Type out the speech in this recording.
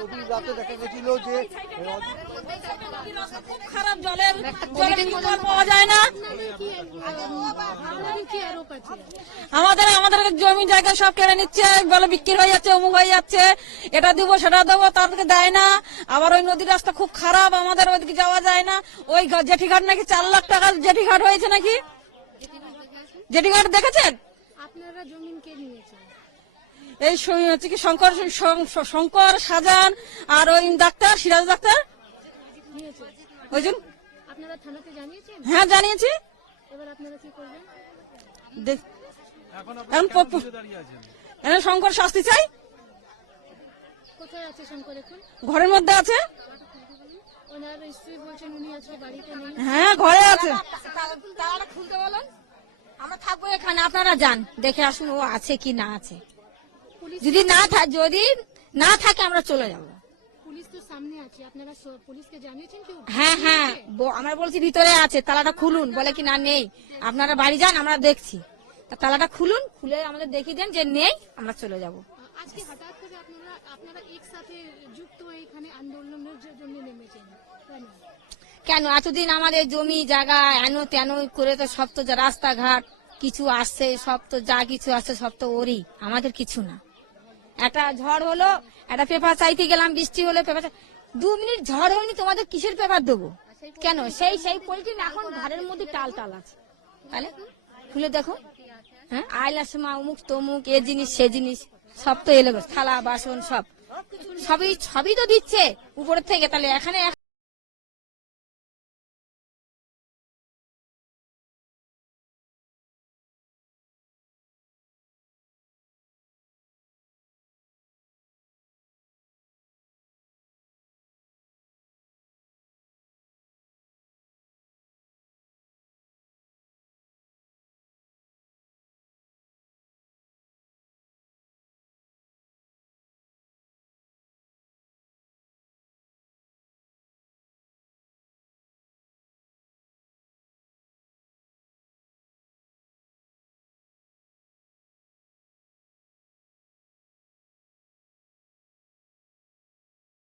গভীর রাতে দেখা গেছিল যে খুব খারাপ, জলের পাওয়া যায় না। আমাদের জমি জায়গা সব কেড়ে নিচ্ছে, বলে বিক্রি হয়ে যাচ্ছে, অমুক হয়ে যাচ্ছে, এটা দেবো সেটা দেবো, তাদেরকে দেয় না। আবার ওই নদীর রাস্তা খুব খারাপ, আমাদের ওইদিকে যাওয়া যায় না। ওই জেঠিঘাট নাকি 4 লাখ টাকা জেঠিঘাট হয়েছে নাকি, জেঠিঘাট দেখেছেন? আপনারা জমিন কে নিয়েছেন? এই হচ্ছে কি শঙ্কর সাজান আর ওই ডাক্তার সিরাজ ডাক্তার ওই জন্য। আপনারা থানাতে জানিয়েছেন? হ্যাঁ জানিয়েছি। এবার আপনারা কি করবেন? এখন শঙ্কর শাস্তি চাই। কোথায় আছে শঙ্কর এখন? ঘরের মধ্যে আছে। ওনার স্ত্রী বলছেন উনি আজকে বাড়িতে নেই। হ্যাঁ ঘরে আছে। তালা খুলতে বলুন, আমরা থাকবো এখানে, আপনারা যান দেখে আসুন ও আছে কি না আছে। যদি না থাকে আমরা চলে যাব। পুলিশ তো সামনে আছে, আপনারা পুলিশকে জানিয়েছেন কি? হ্যাঁ আমরা বলছি ভিতরে আছে, তালাটা খুলুন, বলে কি না নেই, আপনারা বাড়ি যান আমরা দেখছি। তালাটা খুলুন, খুলে আমাদের দেখিয়ে দেন যে নেই, আমরা চলে যাব। আজকে হঠাৎ করে আপনারা একসাথে যুক্ত হয়ে এখানে আন্দোলনের জন্য নেমেছেন কেন? এতদিন আমাদের জমি জায়গা এন তেন করে তো সব তো রাস্তাঘাট কিছু আসছে, সব তো যা কিছু আসছে সব তো ওরই, আমাদের কিছু না। একটা ঝড় হলো, একটা পেপার চাইতে গেলাম, বৃষ্টি হলো, পেপার 2 মিনিট ঝড় হয়নি, তোমাদের কিসের পেপার দেবো? কেন? সেই পলিথিন এখন ঘরের মধ্যে টাল আছে, তাহলে খুলে দেখো। হ্যাঁ, আইলার সময় অমুক তমুক এ জিনিস সে জিনিস সব তো এলো, থালা বাসন সবই তো দিচ্ছে উপরের থেকে, তাহলে এখানে